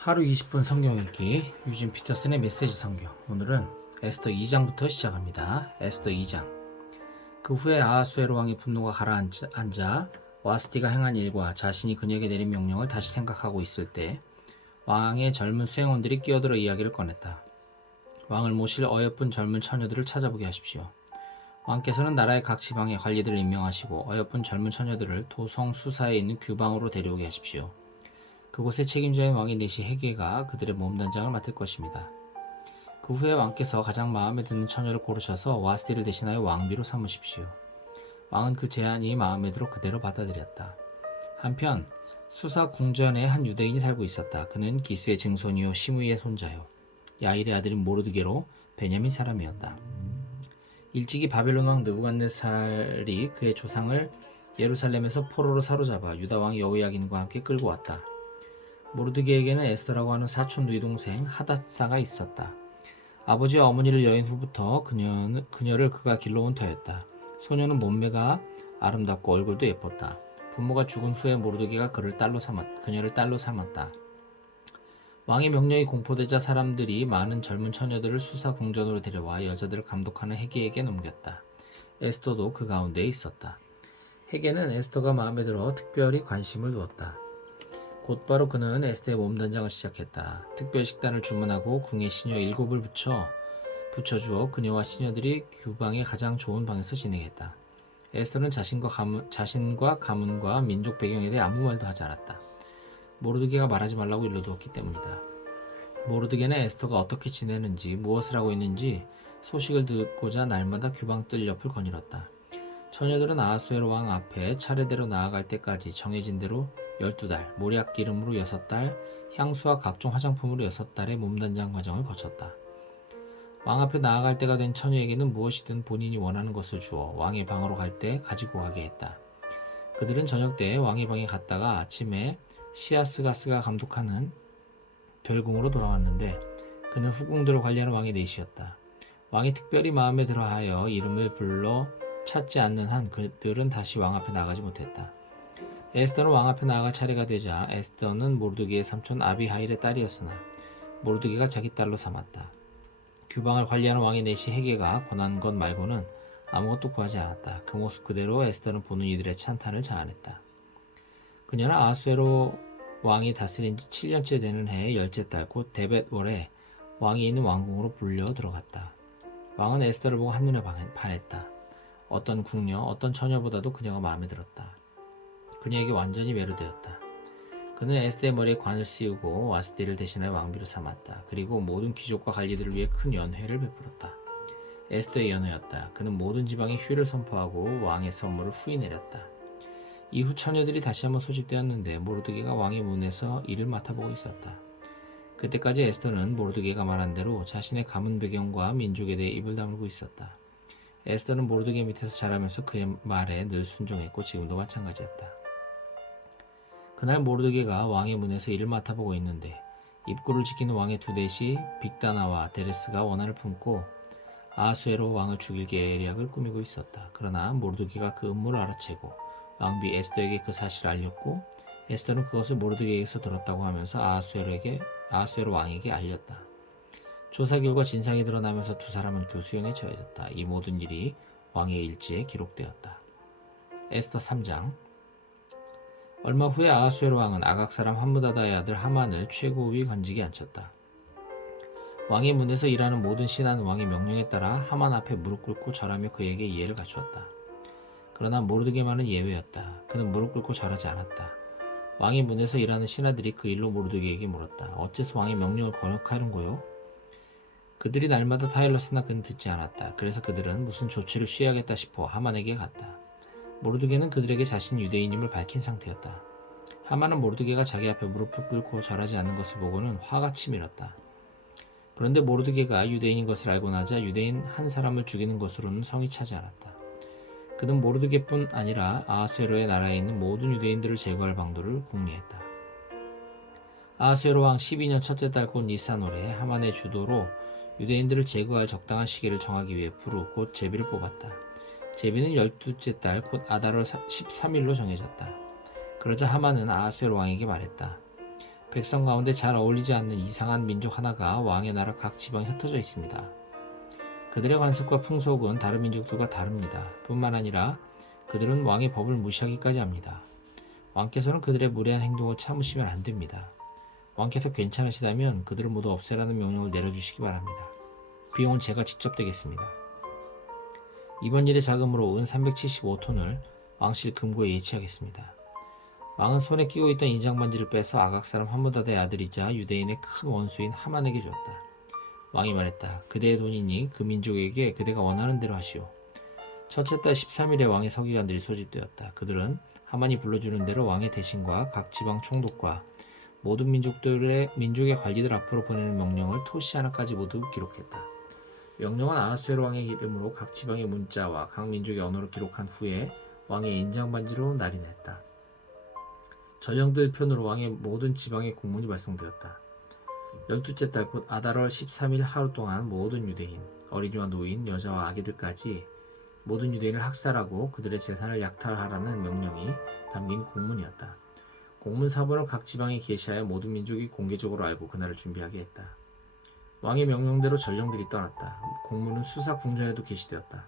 하루 20분 성경 읽기 유진 피터슨의 메시지 성경. 오늘은 에스더 2장부터 시작합니다. 에스더 2장. 그 후에 아하수에로 왕의 분노가 가라앉아 와스티가 행한 일과 자신이 그녀에게 내린 명령을 다시 생각하고 있을 때 왕의 젊은 수행원들이 끼어들어 이야기를 꺼냈다. 왕을 모실 어여쁜 젊은 처녀들을 찾아보게 하십시오. 왕께서는 나라의 각 지방의 관리들을 임명하시고 어여쁜 젊은 처녀들을 도성 수사에 있는 규방으로 데려오게 하십시오. 그곳의 책임자인 왕의 넷이 헤게가 그들의 몸단장을 맡을 것입니다. 그 후에 왕께서 가장 마음에 드는 처녀를 고르셔서 와스티를 대신하여 왕비로 삼으십시오. 왕은 그 제안이 마음에 들어 그대로 받아들였다. 한편 수사 궁전에 한 유대인이 살고 있었다. 그는 기스의 증손이요 시므이의 손자요 야일의 아들인 모르드게로 베냐민 사람이었다. 일찍이 바벨론 왕 느부갓네살이 그의 조상을 예루살렘에서 포로로 사로잡아 유다 왕 여호야긴과 함께 끌고 왔다. 모르드게에게는 에스더라고 하는 사촌 누이동생 하닷사가 있었다. 아버지와 어머니를 여인 후부터 그녀를 그가 길러온 터였다. 소녀는 몸매가 아름답고 얼굴도 예뻤다. 부모가 죽은 후에 모르드게가 그녀를 딸로 삼았다. 왕의 명령이 공포되자 사람들이 많은 젊은 처녀들을 수사 궁전으로 데려와 여자들을 감독하는 헤게에게 넘겼다. 에스더도 그 가운데에 있었다. 헤게는 에스더가 마음에 들어 특별히 관심을 두었다. 곧바로 그는 에스더의 몸단장을 시작했다. 특별 식단을 주문하고 궁에 시녀 7을 붙여주어 그녀와 시녀들이 규방의 가장 좋은 방에서 진행했다. 에스더는 자신과 가문과 민족 배경에 대해 아무 말도 하지 않았다. 모르드게가 말하지 말라고 일러두었기 때문이다. 모르드게는 에스더가 어떻게 지내는지 무엇을 하고 있는지 소식을 듣고자 날마다 규방 뜰 옆을 거닐었다. 처녀들은 아하수에로 왕 앞에 차례대로 나아갈 때까지 정해진 대로 12달, 모략 기름으로 6달, 향수와 각종 화장품으로 6달의 몸단장 과정을 거쳤다. 왕 앞에 나아갈 때가 된 처녀에게는 무엇이든 본인이 원하는 것을 주어 왕의 방으로 갈 때 가지고 가게 했다. 그들은 저녁 때 왕의 방에 갔다가 아침에 시아스가스가 감독하는 별궁으로 돌아왔는데 그는 후궁들을 관리하는 왕의 넷이었다. 왕이 특별히 마음에 들어하여 이름을 불러 찾지 않는 한 그들은 다시 왕 앞에 나가지 못했다. 에스더는 왕 앞에 나아갈 차례가 되자 에스더는 모르드게의 삼촌 아비하일의 딸이었으나 모르드게가 자기 딸로 삼았다. 규방을 관리하는 왕의 넷이 헤게가 권한 것 말고는 아무것도 구하지 않았다. 그 모습 그대로 에스더는 보는 이들의 찬탄을 자아냈다. 그녀는 아하수에로 왕이 다스린 지 7년째 되는 해의 10째 달 곧 데벳월에 왕이 있는 왕궁으로 불려 들어갔다. 왕은 에스더를 보고 한눈에 반했다. 어떤 궁녀, 어떤 처녀보다도 그녀가 마음에 들었다. 그녀에게 완전히 매료되었다. 그는 에스더의 머리에 관을 씌우고 와스티를 대신하여 왕비로 삼았다. 그리고 모든 귀족과 관리들을 위해 큰 연회를 베풀었다. 에스더의 연회였다. 그는 모든 지방에 휴일을 선포하고 왕의 선물을 후히 내렸다. 이후 처녀들이 다시 한번 소집되었는데 모르드게가 왕의 문에서 일을 맡아보고 있었다. 그때까지 에스더는 모르드게가 말한 대로 자신의 가문 배경과 민족에 대해 입을 다물고 있었다. 에스더는 모르드게 밑에서 자라면서 그의 말에 늘 순종했고 지금도 마찬가지였다. 그날 모르드게가 왕의 문에서 일을 맡아보고 있는데 입구를 지키는 왕의 두 대시 빅다나와 데레스가 원한을 품고 아하수에로 왕을 죽일 계략을 꾸미고 있었다. 그러나 모르드게가 그 음모를 알아채고 왕비 에스더에게 그 사실을 알렸고 에스더는 그것을 모르드게에게서 들었다고 하면서 아하수에로 왕에게 알렸다. 조사 결과 진상이 드러나면서 두 사람은 교수형에 처해졌다. 이 모든 일이 왕의 일지에 기록되었다. 에스더 3장. 얼마 후에 아하수에로 왕은 아각 사람 함므다다의 아들 하만을 최고위 관직에 앉혔다. 왕의 문에서 일하는 모든 신하는 왕의 명령에 따라 하만 앞에 무릎 꿇고 절하며 그에게 이해를 갖추었다. 그러나 모르드게만은 예외였다. 그는 무릎 꿇고 절하지 않았다. 왕의 문에서 일하는 신하들이 그 일로 모르드게에게 물었다. 어째서 왕의 명령을 거역하는고요? 그들이 날마다 타일렀으나 그는 듣지 않았다. 그래서 그들은 무슨 조치를 취하겠다 싶어 하만에게 갔다. 모르드게는 그들에게 자신이 유대인임을 밝힌 상태였다. 하만은 모르드게가 자기 앞에 무릎을 꿇고 절하지 않는 것을 보고는 화가 치밀었다. 그런데 모르드게가 유대인인 것을 알고 나자 유대인 한 사람을 죽이는 것으로는 성이 차지 않았다. 그는 모르드게뿐 아니라 아하수에로의 나라에 있는 모든 유대인들을 제거할 방도를 궁리했다. 아하수에로 왕 12년 첫째 달 곧 니산월에 하만의 주도로 유대인들을 제거할 적당한 시기를 정하기 위해 부르 곧 제비를 뽑았다. 제비는 12째 달 곧 아달월 13일로 정해졌다. 그러자 하만은 아하수에로 왕에게 말했다. 백성 가운데 잘 어울리지 않는 이상한 민족 하나가 왕의 나라 각 지방에 흩어져 있습니다. 그들의 관습과 풍속은 다른 민족들과 다릅니다. 뿐만 아니라 그들은 왕의 법을 무시하기까지 합니다. 왕께서는 그들의 무례한 행동을 참으시면 안 됩니다. 왕께서 괜찮으시다면 그들을 모두 없애라는 명령을 내려주시기 바랍니다. 비용은 제가 직접 대겠습니다. 이번 일의 자금으로 은 375톤을 왕실 금고에 예치하겠습니다. 왕은 손에 끼고 있던 인장 반지를 빼서 아각 사람 함므다다의 아들이자 유대인의 큰 원수인 하만에게 주었다. 왕이 말했다. 그대의 돈이니 그 민족에게 그대가 원하는 대로 하시오. 첫째 달 13일에 왕의 서기관들이 소집되었다. 그들은 하만이 불러주는 대로 왕의 대신과 각 지방 총독과 모든 민족의 관리들 앞으로 보내는 명령을 토시 하나까지 모두 기록했다. 명령은 아하수에로 왕의 이름으로 각 지방의 문자와 각 민족의 언어로 기록한 후에 왕의 인장 반지로 날인했다. 전령들 편으로 왕의 모든 지방의 공문이 발송되었다. 12째 달 곧 아달월 13일 하루 동안 모든 유대인, 어린이와 노인, 여자와 아기들까지 모든 유대인을 학살하고 그들의 재산을 약탈하라는 명령이 담긴 공문이었다. 공문 사본을 각 지방에 게시하여 모든 민족이 공개적으로 알고 그날을 준비하게 했다. 왕의 명령대로 전령들이 떠났다. 공문은 수사 궁전에도 게시되었다.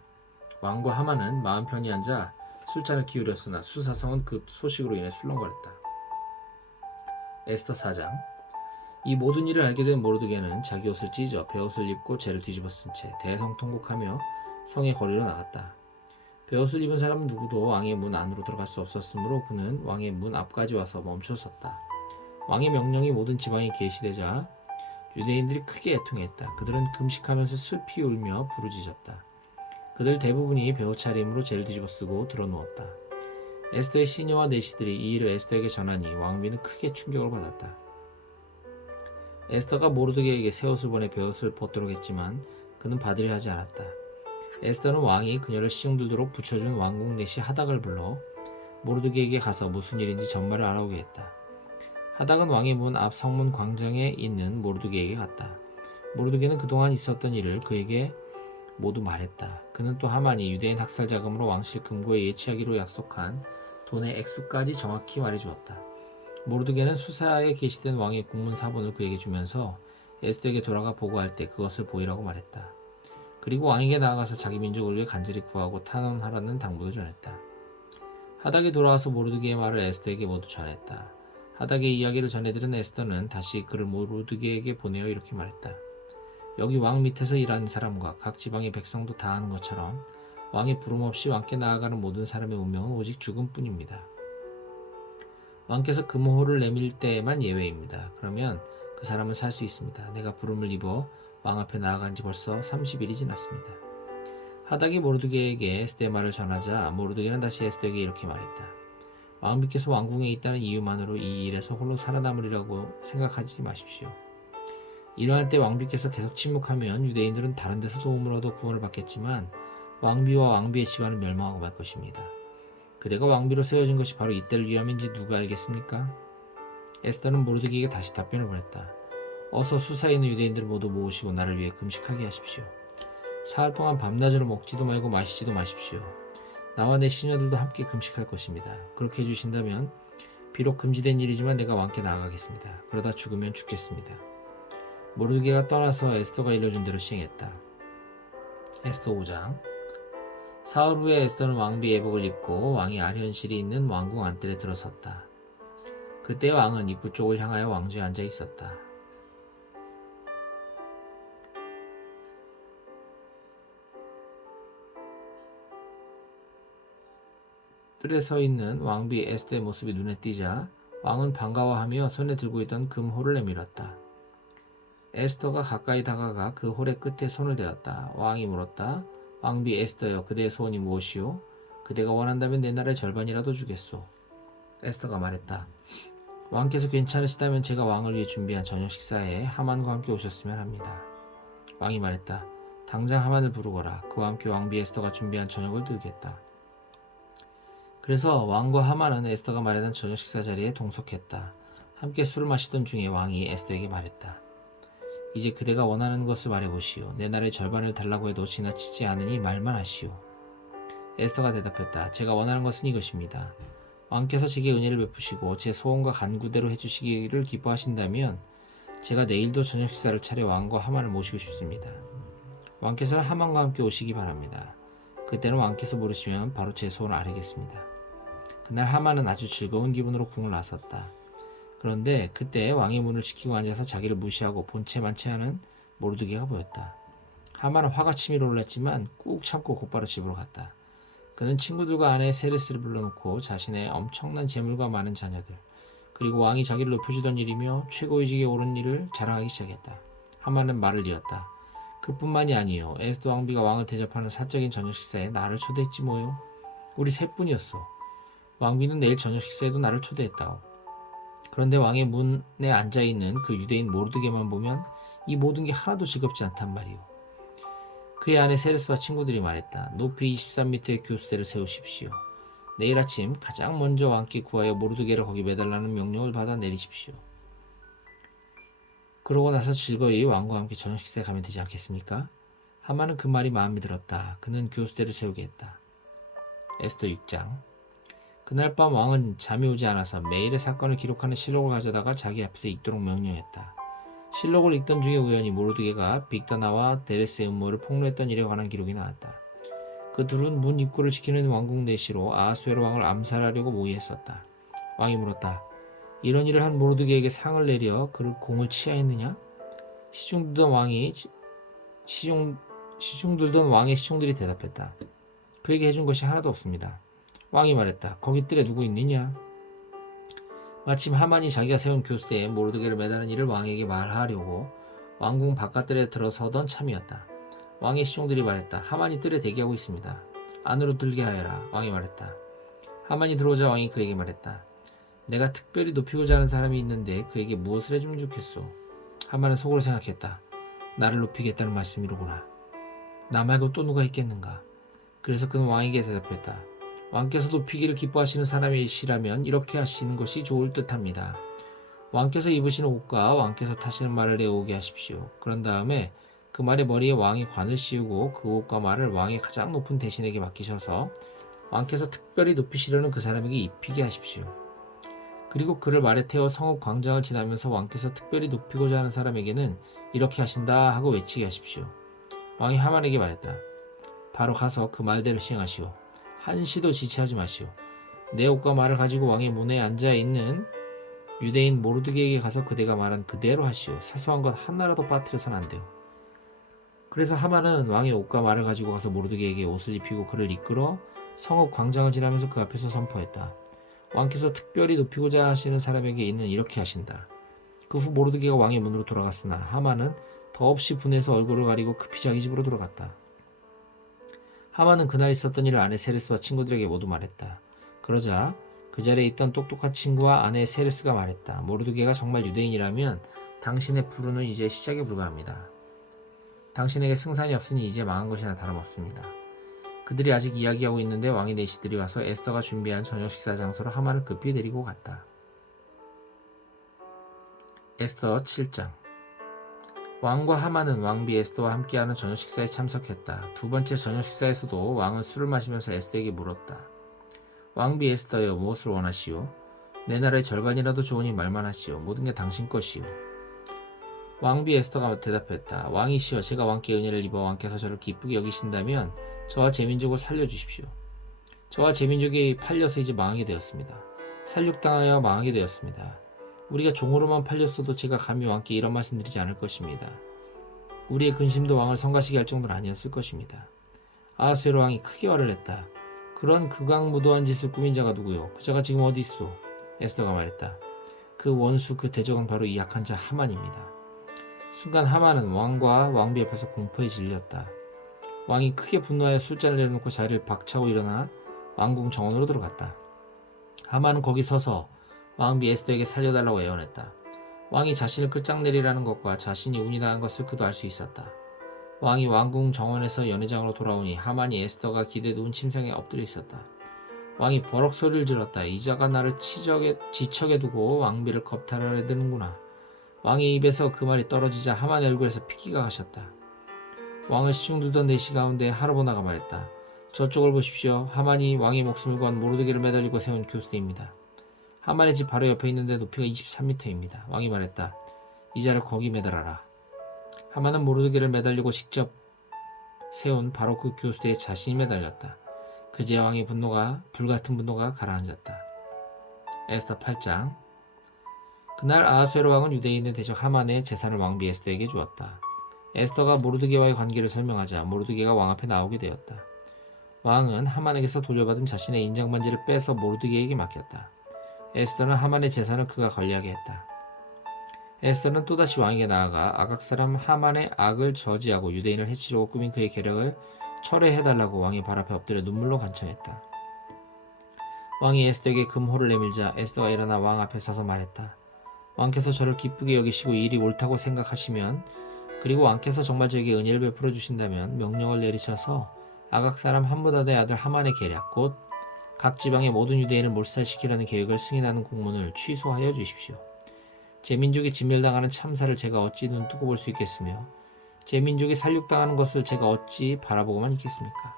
왕과 하만은 마음 편히 앉아 술잔을 기울였으나 수사성은 그 소식으로 인해 술렁거렸다. 에스더 4장. 이 모든 일을 알게 된 모르드게는 자기 옷을 찢어 베옷을 입고 죄를 뒤집어 쓴 채 대성통곡하며 성의 거리로 나갔다. 베옷을 입은 사람은 누구도 왕의 문 안으로 들어갈 수 없었으므로 그는 왕의 문 앞까지 와서 멈춰섰다. 왕의 명령이 모든 지방에 게시되자 유대인들이 크게 애통했다. 그들은 금식하면서 슬피 울며 부르짖었다. 그들 대부분이 베옷 차림으로 죄를 뒤집어 쓰고 드러누웠다. 에스더의 시녀와 내시들이 이 일을 에스더에게 전하니 왕비는 크게 충격을 받았다. 에스더가 모르드게에게 새 옷을 보내 베옷을 벗도록 했지만 그는 받으려 하지 않았다. 에스더는 왕이 그녀를 시중들도록 붙여준 왕궁 내시 하닥을 불러 모르드게에게 가서 무슨 일인지 전말을 알아오게 했다. 하닥은 왕의 문 앞 성문 광장에 있는 모르드게에게 갔다. 모르드게는 그동안 있었던 일을 그에게 모두 말했다. 그는 또 하만이 유대인 학살 자금으로 왕실 금고에 예치하기로 약속한 돈의 액수까지 정확히 말해주었다. 모르드게는 수사에 게시된 왕의 공문 사본을 그에게 주면서 에스더에게 돌아가 보고할 때 그것을 보이라고 말했다. 그리고 왕에게 나아가서 자기 민족을 위해 간절히 구하고 탄원하라는 당부도 전했다. 하닥이 돌아와서 모르드게의 말을 에스더에게 모두 전했다. 하닥의 이야기를 전해들은 에스더는 다시 그를 모르드게에게 보내어 이렇게 말했다. 여기 왕 밑에서 일하는 사람과 각 지방의 백성도 다 아는 것처럼 왕의 부름 없이 왕께 나아가는 모든 사람의 운명은 오직 죽음뿐입니다. 왕께서 금호를 내밀 때에만 예외입니다. 그러면 그 사람은 살 수 있습니다. 내가 부름을 입어 왕 앞에 나아간 지 벌써 30일이 지났습니다. 하닥이 모르드게에게 에스더의 말을 전하자 모르드게는 다시 에스더에게 이렇게 말했다. 왕비께서 왕궁에 있다는 이유만으로 이 일에서 홀로 살아남으리라고 생각하지 마십시오. 이러한 때 왕비께서 계속 침묵하면 유대인들은 다른 데서 도움을 얻어 구원을 받겠지만 왕비와 왕비의 집안은 멸망하고 말 것입니다. 그대가 왕비로 세워진 것이 바로 이때를 위함인지 누가 알겠습니까? 에스더는 모르드게에게 다시 답변을 보냈다. 어서 수사에 있는 유대인들을 모두 모으시고 나를 위해 금식하게 하십시오. 사흘 동안 밤낮으로 먹지도 말고 마시지도 마십시오. 나와 내 시녀들도 함께 금식할 것입니다. 그렇게 해주신다면 비록 금지된 일이지만 내가 왕께 나아가겠습니다. 그러다 죽으면 죽겠습니다. 모르드게가 떠나서 에스더가 일러준 대로 시행했다. 에스더 5장. 사흘 후에 에스더는 왕비 예복을 입고 왕이 아련실이 있는 왕궁 안뜰에 들어섰다. 그때 왕은 입구 쪽을 향하여 왕좌에 앉아 있었다. 뜰에 서 있는 왕비 에스더의 모습이 눈에 띄자 왕은 반가워하며 손에 들고 있던 금호를 내밀었다. 에스더가 가까이 다가가 그 홀의 끝에 손을 대었다. 왕이 물었다. 왕비 에스더여, 그대의 소원이 무엇이오? 그대가 원한다면 내 나라의 절반이라도 주겠소. 에스더가 말했다. 왕께서 괜찮으시다면 제가 왕을 위해 준비한 저녁 식사에 하만과 함께 오셨으면 합니다. 왕이 말했다. 당장 하만을 부르거라. 그와 함께 왕비 에스더가 준비한 저녁을 들겠다. 그래서 왕과 하만은 에스더가 마련한 저녁 식사 자리에 동석했다. 함께 술을 마시던 중에 왕이 에스더에게 말했다. 이제 그대가 원하는 것을 말해보시오. 내 나라의 절반을 달라고 해도 지나치지 않으니 말만 하시오. 에스더가 대답했다. 제가 원하는 것은 이것입니다. 왕께서 제게 은혜를 베푸시고 제 소원과 간구대로 해주시기를 기뻐하신다면 제가 내일도 저녁 식사를 차려 왕과 하만을 모시고 싶습니다. 왕께서는 하만과 함께 오시기 바랍니다. 그때는 왕께서 부르시면 바로 제 소원을 아뢰겠습니다. 그날 하만은 아주 즐거운 기분으로 궁을 나섰다. 그런데 그때 왕의 문을 지키고 앉아서 자기를 무시하고 본체만 체하는 모르드게가 보였다. 하만은 화가 치밀어 올랐지만 꾹 참고 곧바로 집으로 갔다. 그는 친구들과 아내 세레스를 불러놓고 자신의 엄청난 재물과 많은 자녀들, 그리고 왕이 자기를 높여주던 일이며 최고위직에 오른 일을 자랑하기 시작했다. 하만은 말을 이었다. 그뿐만이 아니요. 에스더 왕비가 왕을 대접하는 사적인 저녁 식사에 나를 초대했지 뭐요. 우리 셋뿐이었어. 왕비는 내일 저녁 식사에도 나를 초대했다오. 그런데 왕의 문에 앉아있는 그 유대인 모르드게만 보면 이 모든 게 하나도 즐겁지 않단 말이오. 그의 아내 세레스와 친구들이 말했다. 높이 23m의 교수대를 세우십시오. 내일 아침 가장 먼저 왕께 구하여 모르드게를 거기 매달라는 명령을 받아 내리십시오. 그러고 나서 즐거이 왕과 함께 저녁 식사에 가면 되지 않겠습니까? 하만은 그 말이 마음에 들었다. 그는 교수대를 세우게 했다. 에스더 6장. 그날 밤 왕은 잠이 오지 않아서 매일의 사건을 기록하는 실록을 가져다가 자기 앞에서 읽도록 명령했다. 실록을 읽던 중에 우연히 모르드게가 빅다나와 데레스의 음모를 폭로했던 일에 관한 기록이 나왔다. 그 둘은 문 입구를 지키는 왕국 내시로 아하수에로 왕을 암살하려고 모의했었다. 왕이 물었다. 이런 일을 한 모르드게에게 상을 내려 그를 공을 치하했느냐? 시중들던 왕의 시중들이 대답했다. 그에게 해준 것이 하나도 없습니다. 왕이 말했다. 거기 뜰에 누구 있느냐? 마침 하만이 자기가 세운 교수대에 모르드게를 매다는 일을 왕에게 말하려고 왕궁 바깥뜰에 들어서던 참이었다. 왕의 시종들이 말했다. 하만이 뜰에 대기하고 있습니다. 안으로 들게 하여라. 왕이 말했다. 하만이 들어오자 왕이 그에게 말했다. 내가 특별히 높이고자 하는 사람이 있는데 그에게 무엇을 해주면 좋겠소? 하만은 속으로 생각했다. 나를 높이겠다는 말씀이로구나. 나 말고 또 누가 있겠는가? 그래서 그는 왕에게 대답했다. 왕께서 높이기를 기뻐하시는 사람이시라면 이렇게 하시는 것이 좋을 듯합니다. 왕께서 입으시는 옷과 왕께서 타시는 말을 내어오게 하십시오. 그런 다음에 그 말의 머리에 왕이 관을 씌우고 그 옷과 말을 왕의 가장 높은 대신에게 맡기셔서 왕께서 특별히 높이시려는 그 사람에게 입히게 하십시오. 그리고 그를 말에 태워 성읍 광장을 지나면서 왕께서 특별히 높이고자 하는 사람에게는 이렇게 하신다 하고 외치게 하십시오. 왕이 하만에게 말했다. 바로 가서 그 말대로 시행하시오. 한시도 지체하지 마시오. 내 옷과 말을 가지고 왕의 문에 앉아있는 유대인 모르드게에게 가서 그대가 말한 그대로 하시오. 사소한 것 하나라도 빠뜨려서는 안 돼요. 그래서 하만은 왕의 옷과 말을 가지고 가서 모르드게에게 옷을 입히고 그를 이끌어 성읍 광장을 지나면서 그 앞에서 선포했다. 왕께서 특별히 높이고자 하시는 사람에게 있는 이렇게 하신다. 그 후 모르드게가 왕의 문으로 돌아갔으나 하만은 더없이 분해서 얼굴을 가리고 급히 자기 집으로 돌아갔다. 하만은 그날 있었던 일을 아내 세레스와 친구들에게 모두 말했다. 그러자 그 자리에 있던 똑똑한 친구와 아내 세레스가 말했다. 모르드게가 정말 유대인이라면 당신의 불운은 이제 시작에 불과합니다. 당신에게 승산이 없으니 이제 망한 것이나 다름없습니다. 그들이 아직 이야기하고 있는데 왕의 내시들이 와서 에스더가 준비한 저녁 식사 장소로 하만을 급히 데리고 갔다. 에스더 7장. 왕과 하만은 왕비 에스더와 함께하는 저녁 식사에 참석했다. 두 번째 저녁 식사에서도 왕은 술을 마시면서 에스더에게 물었다. 왕비 에스더여, 무엇을 원하시오? 내 나라의 절반이라도 좋으니 말만 하시오. 모든 게 당신 것이오. 왕비 에스더가 대답했다. 왕이시여, 제가 왕께 은혜를 입어 왕께서 저를 기쁘게 여기신다면 저와 제 민족을 살려주십시오. 저와 제 민족이 팔려서 이제 망하게 되었습니다. 살육당하여 망하게 되었습니다. 우리가 종으로만 팔렸어도 제가 감히 왕께 이런 말씀 드리지 않을 것입니다. 우리의 근심도 왕을 성가시게 할 정도는 아니었을 것입니다. 아하수에로 왕이 크게 화를 냈다. 그런 극악무도한 짓을 꾸민 자가 누구요? 그 자가 지금 어디 있소? 에스더가 말했다. 그 원수 그 대적은 바로 이 약한 자 하만입니다. 순간 하만은 왕과 왕비 앞에서 공포에 질렸다. 왕이 크게 분노하여 술잔을 내려놓고 자리를 박차고 일어나 왕궁 정원으로 들어갔다. 하만은 거기 서서 왕비 에스더에게 살려달라고 애원했다. 왕이 자신을 끝장내리라는 것과 자신이 운이 나은 것을 그도 알 수 있었다. 왕이 왕궁 정원에서 연회장으로 돌아오니 하만이 에스더가 기대 누운 침상에 엎드려 있었다. 왕이 버럭 소리를 질렀다. 이자가 나를 지척에 두고 왕비를 겁탈하려 드는구나. 왕의 입에서 그 말이 떨어지자 하만의 얼굴에서 피기가 가셨다. 왕을 시중들던 내시 가운데 하르보나가 말했다. 저쪽을 보십시오. 하만이 왕의 목숨을 구한 모르드게를 매달리고 세운 교수대입니다. 하만의 집 바로 옆에 있는데 높이가 23m입니다. 왕이 말했다. 이 자를 거기 매달아라. 하만은 모르드게를 매달리고 직접 세운 바로 그 교수대에 자신이 매달렸다. 그제야 왕의 분노가 불같은 분노가 가라앉았다. 에스더 8장. 그날 아하수에로 왕은 유대인의 대적 하만의 재산을 왕비 에스더에게 주었다. 에스더가 모르드게와의 관계를 설명하자 모르드게가 왕 앞에 나오게 되었다. 왕은 하만에게서 돌려받은 자신의 인장반지를 빼서 모르드게에게 맡겼다. 에스더는 하만의 재산을 그가 관리하게 했다. 에스더는 또다시 왕에게 나아가 아각 사람 하만의 악을 저지하고 유대인을 해치려고 꾸민 그의 계략을 철회해달라고 왕의 발 앞에 엎드려 눈물로 간청했다. 왕이 에스더에게 금호를 내밀자 에스더가 일어나 왕 앞에 서서 말했다. 왕께서 저를 기쁘게 여기시고 이 일이 옳다고 생각하시면 그리고 왕께서 정말 저에게 은혜를 베풀어 주신다면 명령을 내리셔서 아각 사람 함므다드의 아들 하만의 계략 곧 각 지방의 모든 유대인을 몰살시키려는 계획을 승인하는 공문을 취소하여 주십시오. 제 민족이 진멸당하는 참사를 제가 어찌 눈뜨고 볼 수 있겠으며 제 민족이 살육당하는 것을 제가 어찌 바라보고만 있겠습니까?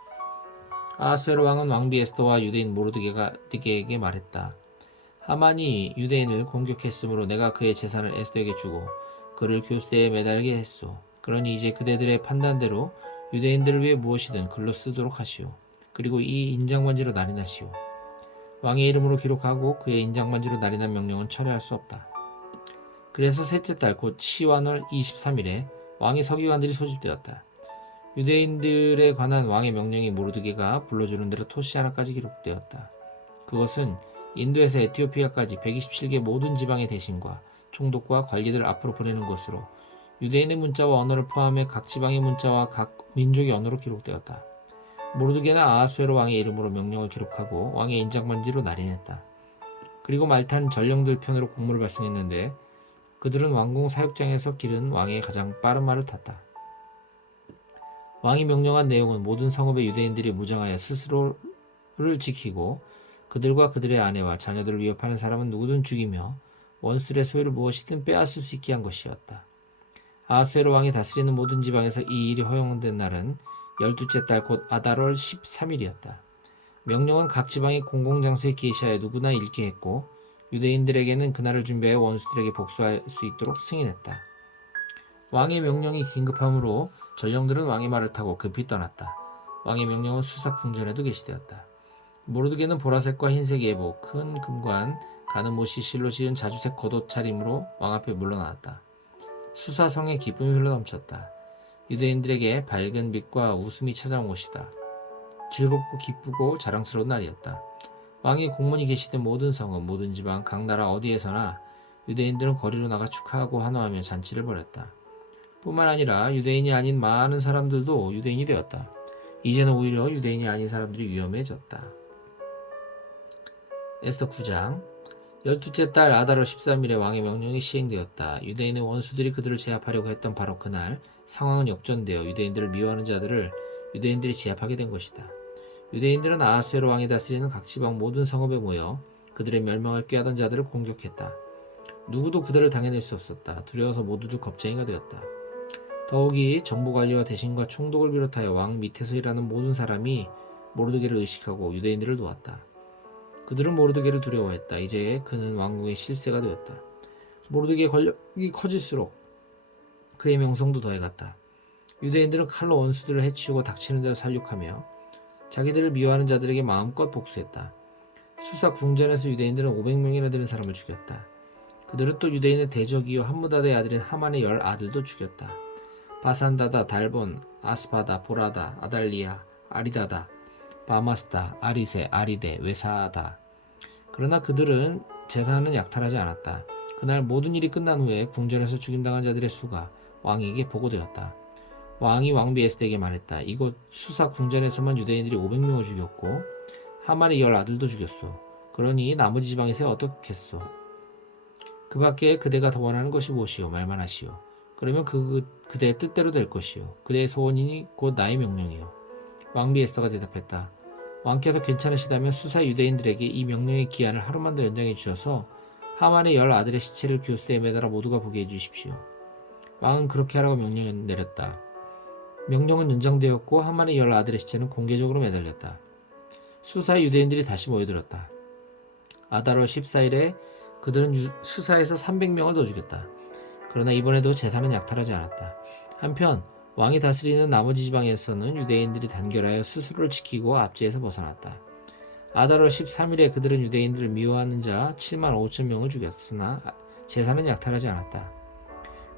아하수에로 왕은 왕비 에스더와 유대인 모르드게에게 말했다. 하만이 유대인을 공격했으므로 내가 그의 재산을 에스더에게 주고 그를 교수대에 매달게 했소. 그러니 이제 그대들의 판단대로 유대인들을 위해 무엇이든 글로 쓰도록 하시오. 그리고 이 인장반지로 날인하시오. 왕의 이름으로 기록하고 그의 인장반지로 날인한 명령은 철회할 수 없다. 그래서 셋째 달 곧 시완월 23일에 왕의 서기관들이 소집되었다. 유대인들에 관한 왕의 명령이 모르드게가 불러주는 대로 토시 하나까지 기록되었다. 그것은 인도에서 에티오피아까지 127개 모든 지방의 대신과 총독과 관리들 앞으로 보내는 것으로 유대인의 문자와 언어를 포함해 각 지방의 문자와 각 민족의 언어로 기록되었다. 모르드게는 아하수에로 왕의 이름으로 명령을 기록하고 왕의 인장반지로 날인했다. 그리고 말탄 전령들 편으로 공문을 발송했는데 그들은 왕궁 사육장에서 기른 왕의 가장 빠른 말을 탔다. 왕이 명령한 내용은 모든 성읍의 유대인들이 무장하여 스스로를 지키고 그들과 그들의 아내와 자녀들을 위협하는 사람은 누구든 죽이며 원수들의 소유를 무엇이든 빼앗을 수 있게 한 것이었다. 아하수에로 왕이 다스리는 모든 지방에서 이 일이 허용된 날은 12째 달 곧 아달월 13일이었다. 명령은 각 지방의 공공장소에 게시하여 누구나 읽게 했고 유대인들에게는 그날을 준비하여 원수들에게 복수할 수 있도록 승인했다. 왕의 명령이 긴급함으로 전령들은 왕의 말을 타고 급히 떠났다. 왕의 명령은 수사 궁전에도 게시되었다. 모르드게는 보라색과 흰색 예복, 큰 금관, 가는 못이 실로 지은 자주색 겉옷 차림으로 왕 앞에 물러나왔다. 수사성에 기쁨이 흘러넘쳤다. 유대인들에게 밝은 빛과 웃음이 찾아온 것이다. 즐겁고 기쁘고 자랑스러운 날이었다. 왕의 공문이 게시된 모든 성읍, 모든 지방, 각 나라 어디에서나 유대인들은 거리로 나가 축하하고 환호하며 잔치를 벌였다. 뿐만 아니라 유대인이 아닌 많은 사람들도 유대인이 되었다. 이제는 오히려 유대인이 아닌 사람들이 위험해졌다. 에스더 9장. 12째 달 아달월 13일에 왕의 명령이 시행되었다. 유대인의 원수들이 그들을 제압하려고 했던 바로 그날 상황은 역전되어 유대인들을 미워하는 자들을 유대인들이 제압하게 된 것이다. 유대인들은 아하수에로 왕이 다스리는 각 지방 모든 성읍에 모여 그들의 멸망을 꾀하던 자들을 공격했다. 누구도 그들을 당해낼 수 없었다. 두려워서 모두들 겁쟁이가 되었다. 더욱이 정보관리와 대신과 총독을 비롯하여 왕 밑에서 일하는 모든 사람이 모르드게를 의식하고 유대인들을 도왔다. 그들은 모르드게를 두려워했다. 이제 그는 왕궁의 실세가 되었다. 모르드게의 권력이 커질수록 그의 명성도 더해갔다. 유대인들은 칼로 원수들을 해치우고 닥치는 대로 살육하며 자기들을 미워하는 자들에게 마음껏 복수했다. 수사 궁전에서 유대인들은 500명이나 되는 사람을 죽였다. 그들은 또 유대인의 대적이요 함므다드의 아들인 하만의 10 아들도 죽였다. 바산다다, 달본, 아스바다, 보라다, 아달리아, 아리다다, 바마스다, 아리세, 아리데, 외사다. 그러나 그들은 재산은 약탈하지 않았다. 그날 모든 일이 끝난 후에 궁전에서 죽임당한 자들의 수가 왕에게 보고되었다. 왕이 왕비 에스더에게 말했다. 이곳 수사 궁전에서만 유대인들이 500명을 죽였고 하만의 10 아들도 죽였소. 그러니 나머지 지방에서 어떻겠소? 그 밖에 그대가 더 원하는 것이 무엇이오? 말만 하시오. 그러면 그대의 뜻대로 될 것이오. 그대의 소원이니 곧 나의 명령이오. 왕비 에스더가 대답했다. 왕께서 괜찮으시다면 수사 유대인들에게 이 명령의 기한을 하루만 더 연장해 주셔서 하만의 10 아들의 시체를 교수대에 매달아 모두가 보게 해주십시오. 왕은 그렇게 하라고 명령을 내렸다. 명령은 연장되었고 하만의 10 아들의 시체는 공개적으로 매달렸다. 수사의 유대인들이 다시 모여들었다. 아달월 14일에 그들은 수사에서 300명을 더 죽였다. 그러나 이번에도 제사는 약탈하지 않았다. 한편 왕이 다스리는 나머지 지방에서는 유대인들이 단결하여 스스로를 지키고 압제에서 벗어났다. 아달월 13일에 그들은 유대인들을 미워하는 자 7만 5천 명을 죽였으나 제사는 약탈하지 않았다.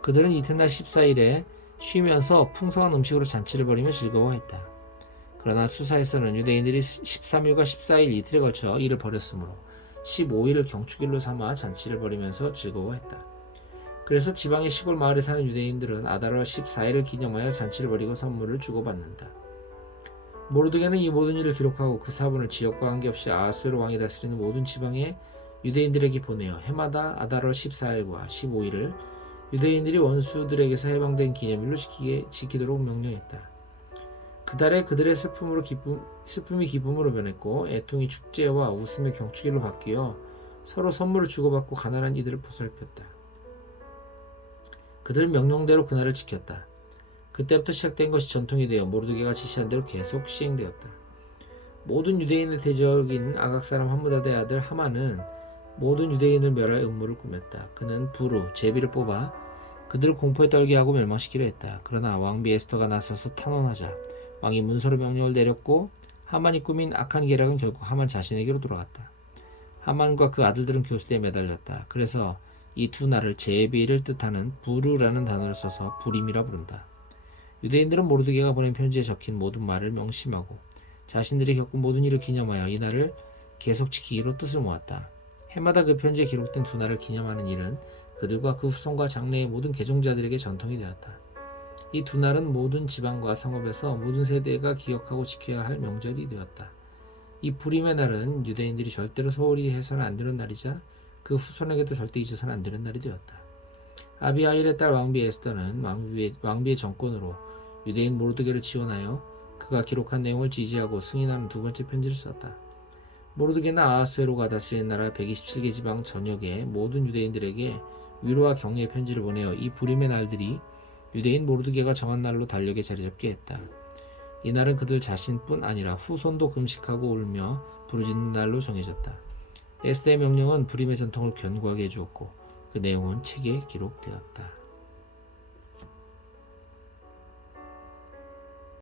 그들은 이튿날 14일에 쉬면서 풍성한 음식으로 잔치를 벌이며 즐거워했다. 그러나 수사에서는 유대인들이 13일과 14일 이틀에 걸쳐 이를 벌였으므로 15일을 경축일로 삼아 잔치를 벌이면서 즐거워했다. 그래서 지방의 시골 마을에 사는 유대인들은 아달월 14일을 기념하여 잔치를 벌이고 선물을 주고받는다. 모르드게는 이 모든 일을 기록하고 그 사본을 지역과 관계없이 아하수에로 왕이 다스리는 모든 지방의 유대인들에게 보내어 해마다 아달월 14일과 15일을 유대인들이 원수들에게서 해방된 기념일로 지키도록 명령했다. 그달에 그들의 슬픔이 기쁨으로 변했고 애통이 축제와 웃음의 경축일로 바뀌어 서로 선물을 주고받고 가난한 이들을 보살폈다. 그들은 명령대로 그날을 지켰다. 그때부터 시작된 것이 전통이 되어 모르드게가 지시한 대로 계속 시행되었다. 모든 유대인의 대적인 아각 사람 함무다의 아들 하만은 모든 유대인을 멸할 음모를 꾸몄다. 그는 부루, 제비를 뽑아 그들을 공포에 떨게 하고 멸망시키려 했다. 그러나 왕비 에스더가 나서서 탄원하자 왕이 문서로 명령을 내렸고 하만이 꾸민 악한 계략은 결국 하만 자신에게로 돌아갔다. 하만과 그 아들들은 교수대에 매달렸다. 그래서 이 두 날을 제비를 뜻하는 부루라는 단어를 써서 부림이라 부른다. 유대인들은 모르드게가 보낸 편지에 적힌 모든 말을 명심하고 자신들이 겪은 모든 일을 기념하여 이 날을 계속 지키기로 뜻을 모았다. 해마다 그 편지에 기록된 두 날을 기념하는 일은 그들과 그 후손과 장래의 모든 개종자들에게 전통이 되었다. 이 두 날은 모든 지방과 성읍에서 모든 세대가 기억하고 지켜야 할 명절이 되었다. 이 부림의 날은 유대인들이 절대로 소홀히 해서는 안 되는 날이자 그 후손에게도 절대 잊어서는 안 되는 날이 되었다. 아비하일의 딸 왕비 에스더는 왕비의 정권으로 유대인 모르드게를 지원하여 그가 기록한 내용을 지지하고 승인하는 두 번째 편지를 썼다. 모르드게는 아하수에로가 다스리는 나라 127개 지방 전역의 모든 유대인들에게 위로와 격려의 편지를 보내어 이 부림의 날들이 유대인 모르드게가 정한 날로 달력에 자리잡게 했다. 이 날은 그들 자신뿐 아니라 후손도 금식하고 울며 부르짖는 날로 정해졌다. 에스더의 명령은 부림의 전통을 견고하게 해주었고 그 내용은 책에 기록되었다.